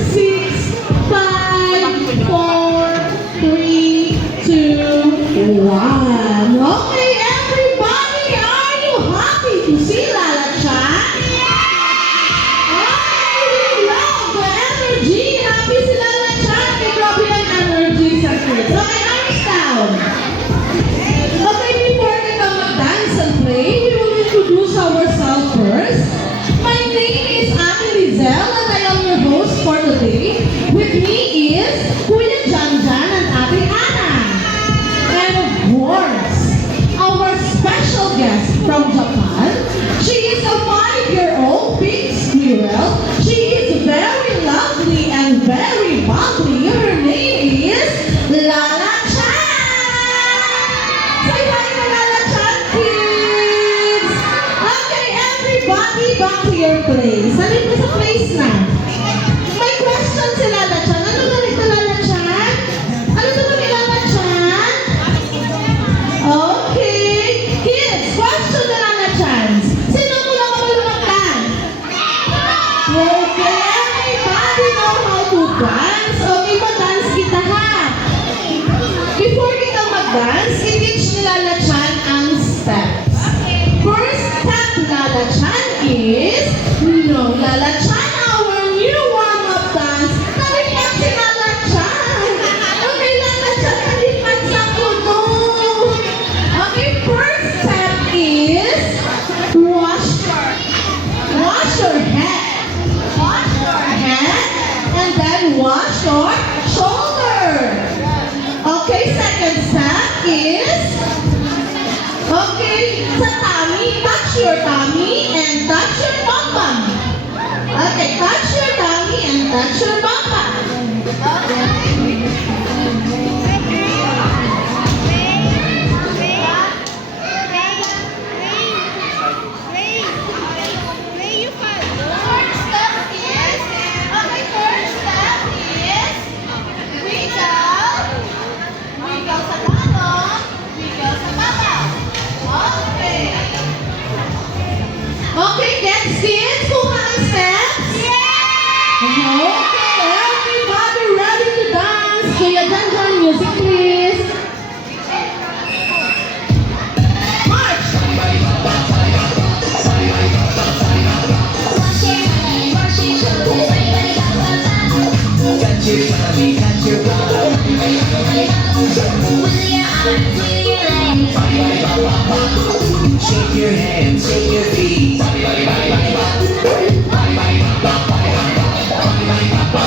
6, 5, 4, 3, 2, 1. Okay, everybody, are you happy to see Lala Chan? I love the energy. Happy si Lala Chan. May grabe ang energy sa kids. Okay, arms down. Okay, before we come dance and play, we will introduce ourselves first. My name is Ate Rizel and I am your host for today. With me is Kuya Janjan and Ate Ana. And of course, our special guest from Japan. She is a 5-year-old big squirrel. She is very lovely and very bubbly. Her name is Lala Chan. Say hi to Lala Chan, kids. Okay, everybody back to your place. Halip mo sa place na. May question si Lala Chan. Ano ganito Lala Chan? Ano ito kami Lala Chan? Okay. Kids, question na Lala Chan. Sino mo lang lumagdan? Okay, everybody know how to dance. Okay, mag-dance kita ha. Before kita mag-dance, i-teach ni Lala Chan ang steps. First step, Lala Chan is, no, Lala Chan, our new warm-up dance. Nalipat si Lala Chan. Okay, Lala Chan, nalipat sa kuno. Okay, first step is, wash your head. Wash your head, and then wash your shoulder. Okay, second step is, okay, sa tummy, touch your tummy and touch your bum bum. Okay, touch your tummy and touch your bum bum. Okay, gets kids? Kuha ang steps? Okay, everybody ready to dance? Kuya Janjan, music please. March! Touch your tummy, touch your bum. Shake your hands, shake your feet.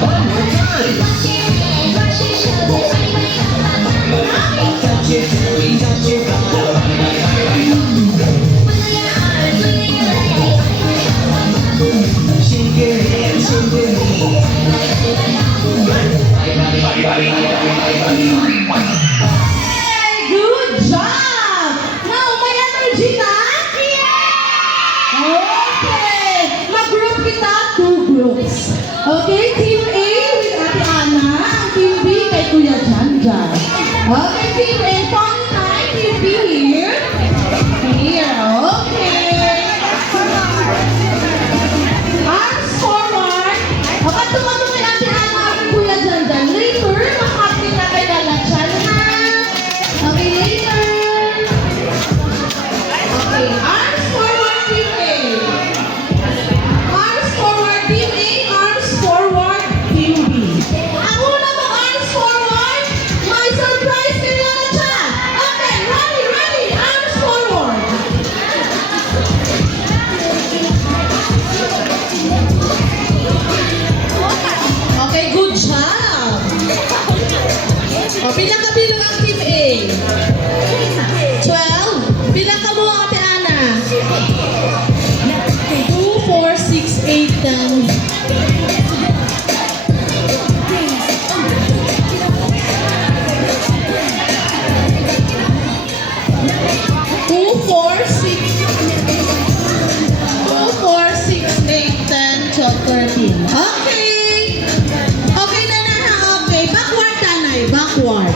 One more time. Touch your tummy, touch your bum. Shake your hands, shake your feet. Hey, good job! Now, may energy na? Okay, mag-group kita, 2 groups. Okay, Team A with Ate Ana, ang Team B kay Kuya Janjan. Okay, Team A, phone time, Team B here. Here, okay. Arms forward. Kapag tumano kay Ate Ana at Kuya Janjan, later, makapit na kay Lala Chan na. Okay, later. Okay, arms forward, Team A. Arms forward, Team A. Arms forward, Team B. Ang una mong arms forward, may surprise kay Lala Chan. Okay, ready, arms forward. Okay, good job. O, pila ka bilog ang Team A? 12. Pila ka mo, Ate Ana? 2, 4, 6, 8, 10. Two, 4, 6, 8, 10, 12, 13. Okay. Okay na ha. Okay. Backward, Tanay. Backward.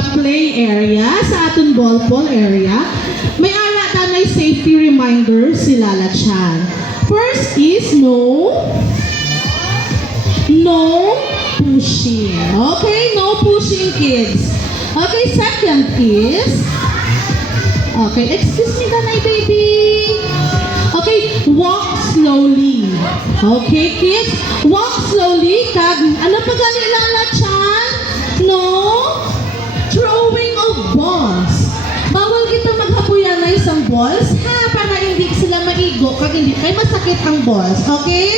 mga play area, sa aton ball area, may ara tanay safety reminder si Lala Chan. First is no pushing. Okay, no pushing, kids. Okay, second is, okay, excuse me, Danay baby. Okay, walk slowly. Okay, kids, walk slowly. Kag, ano pa gani Lala Chan? No throwing of balls. Bawal kita maghapuyan na isang balls, ha? Para hindi sila maigo, kag hindi kay masakit ang balls. Okay?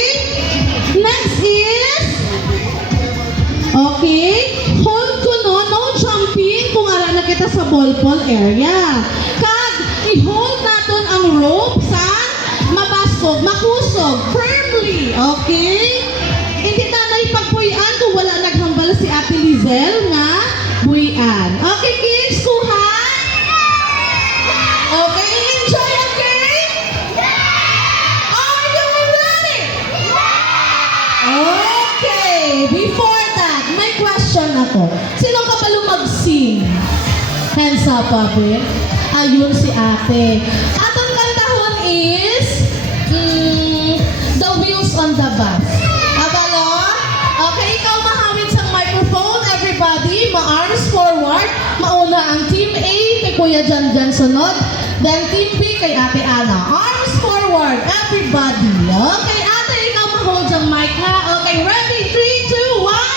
Next is, okay, hold ko no jumping kung ara na kita sa ball area. Kag, i-hold natin ang rope sa mabasog, makusog, firmly. Okay? Hindi na ipagpuyan kung wala naghambal si Ate Lizelle nga buyan. Okay, kids, kuhan? Okay, enjoy, okay? Are you ready? Okay, before that, may question ako. Sino ka ba mag-sing? Hands up, Pabe. Ayun si ate. Atong kantahon is The Wheels on the Bus. Abalo? Okay, ikaw mahawid sa microphone. Everybody, ma-arms forward. Mauna ang Team A kay Kuya Jan sunod. Then Team B kay Ate Ana. Arms forward, everybody. Okay, ate, ikaw ma-hold ang mic ha. Okay, ready? 3, 2, 1.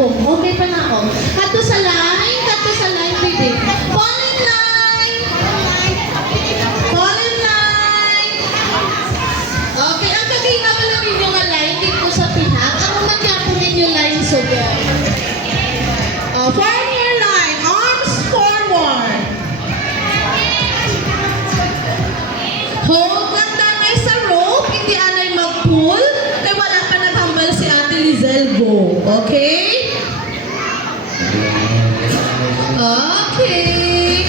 Okay pa na ako. Kato sa line, baby. Fall in line. Fall in line. Okay, ang kaginawa lang yung mga line dito sa pinag. Ano man kapunin yung line so good. Form your line. Arms forward. Hold lang damay sa rope. Hindi anay mag-pull. Kaya wala pa naghambal si Ate Lizelle. Go. Okay? Okay.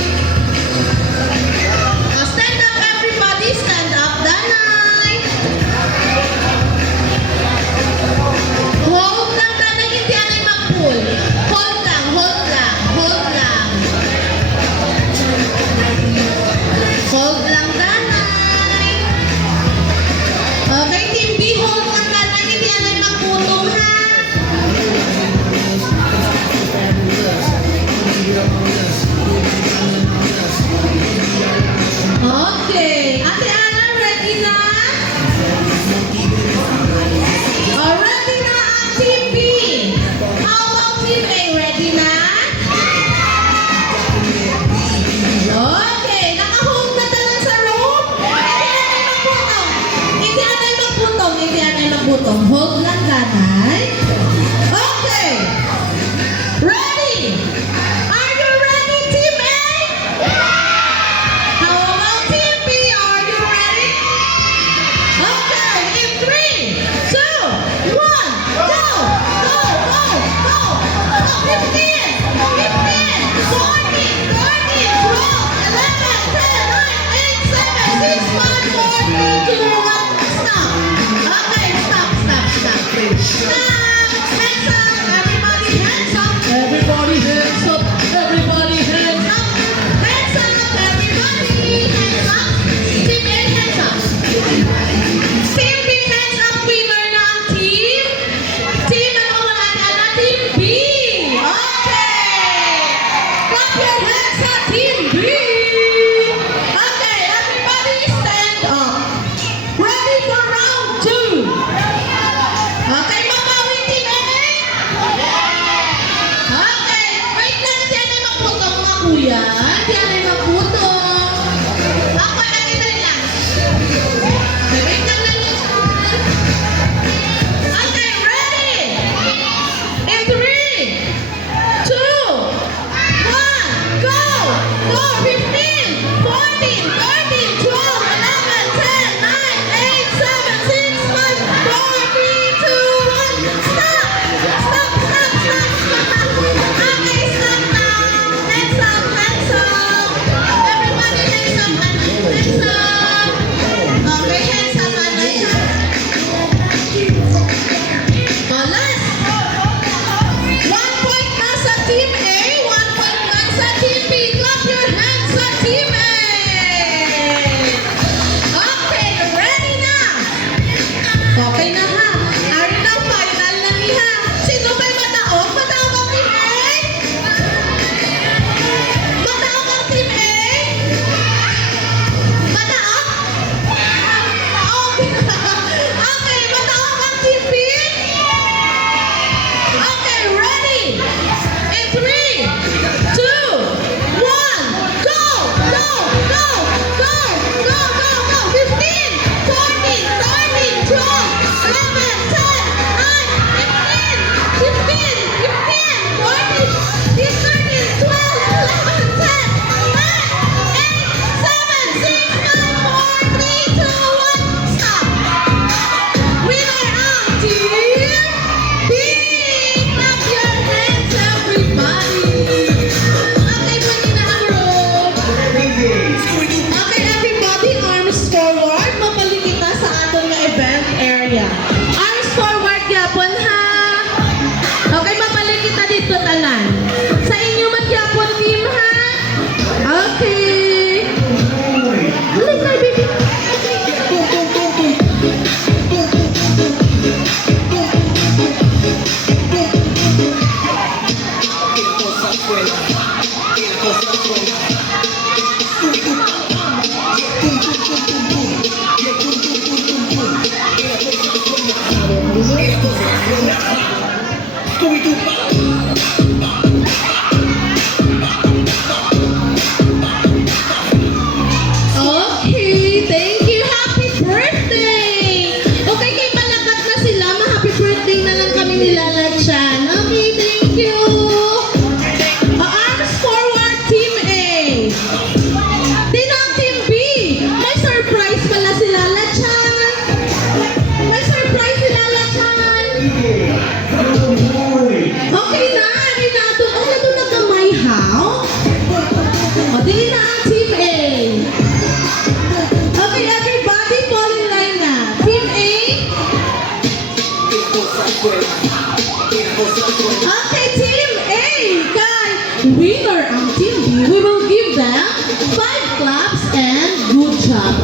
Stand up, everybody. Stand up, Danay. Hold lang, Danay. Hindi anay mag-pull. Hold lang, hold lang, hold lang. Hold lang, Danay. Okay, Team B, hold lang, Danay. Hindi anay mag-pulong, ha? Okay. Ate Ana, ready na? Ready na ang Team B. How about Team A? Ready na? Okay. Naka-hold na talang sa rope. Hindi anay magputong. Hindi anay magputong. Hold lang, Danay. Okay. Ready? Are you ready, Team A? How about Team B? Are you ready? Okay, in 3, 2, 1, go! Go, go, go! Go, 15, 15, 14, 13, 12, 11, 10, 9, 8, 7, 6, 5, 4, 3, 2, 1, stop! Okay, stop. Stop!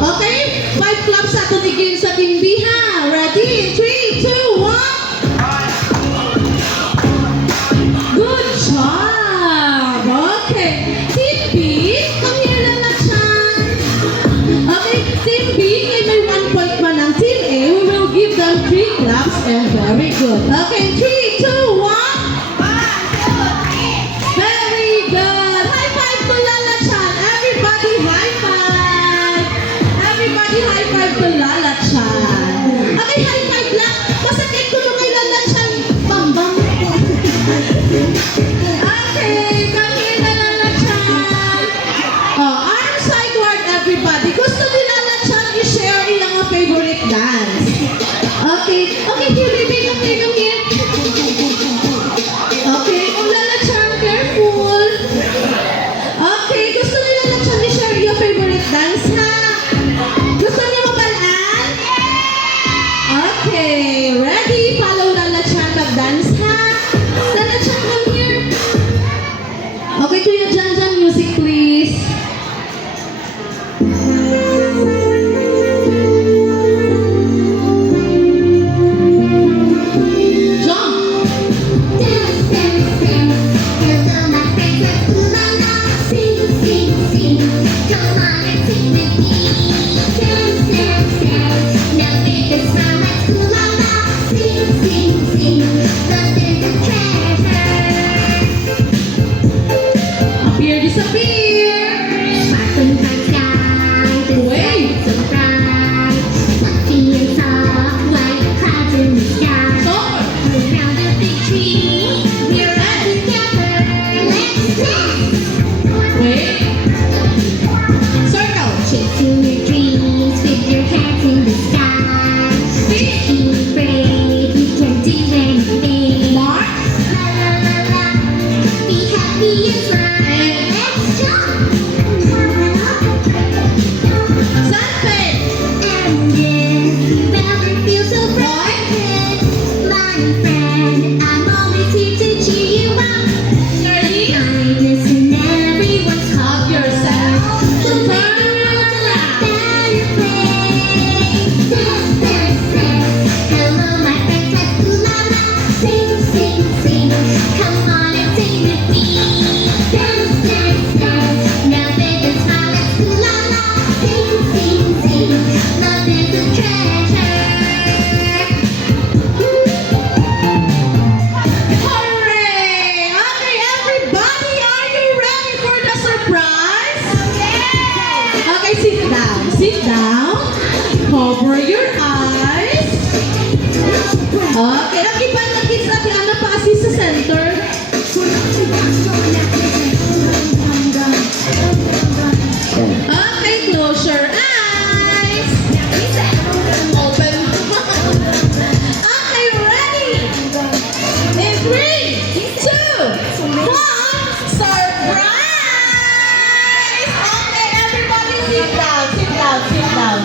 Okay, 5 claps sa tunigin sa Team B ha. Ready? 3, 2, 1. Good job. Okay. Team B, come here lang na chan. Okay, Team B, kay may 1 point man ang Team A. We will give them 3 claps and very good. Okay, 3, 2, 1. Very good. High five to Lala Chan. Everybody high five. Everybody high five to Lala Chan. Okay, high five lang. Masakit ko nung kay Lala Chan. Bam, bam. Okay, come here na Lala Chan. Oh, arm sideward everybody. Gusto ni Lala Chan i-share ilang favorite dance. Okay, okay, here, baby, come here, come here. Okay, oh Lala Chan, careful. Okay, gusto ni Lala Chan i-share your favorite dance, ha? Gusto niyo mabalaan? Okay, ready? Follow Lala Chan mag-dance, ha? Lala Chan, come here. Okay, Kuya Jan Jan, music please. Jump! Dance, dance, dance. Hello, my friends. Let's ooh la la. Sing, sing, sing. Come on and sing with me. Dance, dance, dance. Now make a smile. Let's ooh la la. Sing, sing, sing. Love is a treasure. Appear, disappear. Sparkling bright skies. The Wait. sun so bright. Fluffy and soft like clouds in the sky. So, Around a big tree, we're all together. Let's dance. wait. Circle. Chasing your dreams with your hands in the sky. Be brave, you can do anything. Mark. La la la la, be happy and smile. Let's jump. Sunfit. And then, weather feels so bright. My friend, I'm always here to cheer you up. Ready? Kindness in everyone's heart. Hug yourself. So turn around and play. Dance, dance, dance. Hello, my friends. Let's ooh la la. Sing, sing, sing. Come on and sing with me. Dance, dance, dance. Now there's a smile. Let's ooh la la. Sing, sing, sing. Love is a treasure. Hooray! Okay, everybody, are you ready for the surprise? Okay, sit down. Sit down. Cover your eyes. Okay, nakipan na kids natin ano pa kasi sa center. Okay, close your eyes. Open. Okay, ready? In 3, 2, 1, surprise! Okay, everybody sit down, sit down, sit down.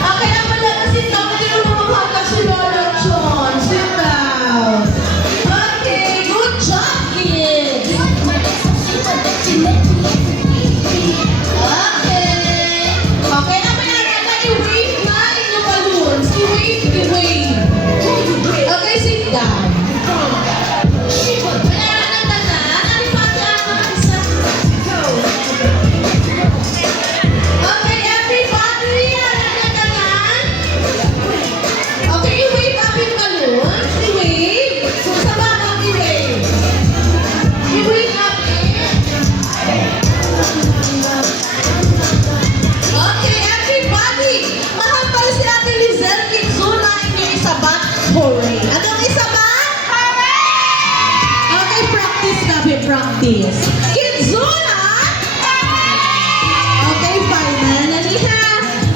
Okay, ang malaga sit down, hindi mo makakagag si Lola Chon. Sit down. Okay, good job, kids. Okay. Okay, mamaya na i-wave na inyong balloons. I-wave, i-wave. Okay, sit down. Kaya na tanan, alipati ako ng isa. Okay, everybody, ano na tanan? Okay, i-wave up yung balloons. I-wave. Sa bawang i-wave. I-wave up. Okay, everybody. Mahal pala si Ate Lizelle Kitsuna inyong isabat. Hooray. Anong isabat? Okay, practice kami, practice. Kitsuna! Okay, final na niya.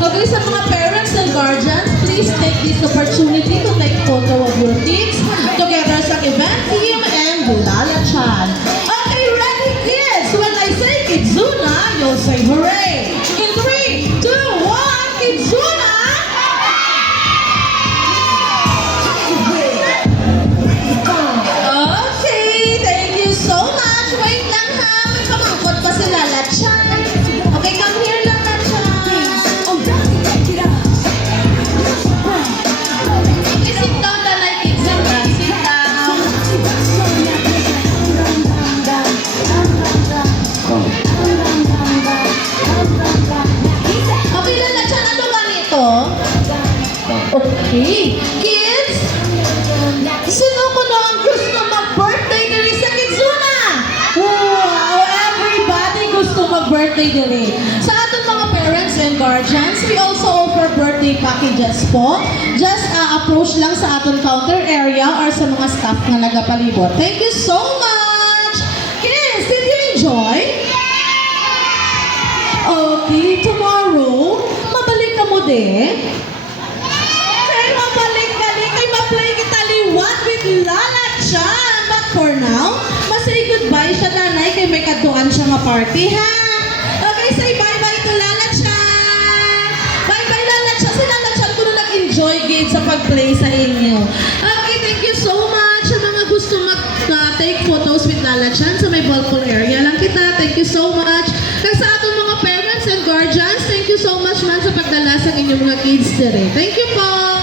Okay, sa mga parents and guardians, please take this opportunity to take photo of your kids together sa event team and Bulala Chan. Okay, ready kids? When I say Kitsuna, you'll say hooray. In 3, 2, 1, Kitsuna! Okay, thank you so much. Wait lang ha, may pamangkot pa si Lala Chan. Okay, come here lang na Chan. Oh, ko. Okay. Kids, sino ko na ang gusto mag-birthday dili sa Kizuna? Wow! Everybody gusto mag-birthday dili. Sa ating mga parents and guardians, we also offer birthday packages po. Just approach lang sa ating counter area or sa mga staff na nagapalibot. Thank you so much! Kids, did you enjoy? Okay, tomorrow, mabalik ka mo din. Kaya mabalik ka din, kay ma-play kita liwat with Lala Chan. But for now, masay goodbye siya nanay kay may katuan siya nga party, ha? Okay, say bye-bye to Lala Chan. Bye-bye Lala Chan. Si Lala Chan ko na nag-enjoy gate sa pag-play sa inyo. Okay, thank you so much sa mga gusto mag-take photos with Lala Chan sa may balcony area lang kita. Thank you so much. Kaya sa atong mga parents and guardians, thank you so much man sa pagdala sa inyong mga kids today. Thank you po!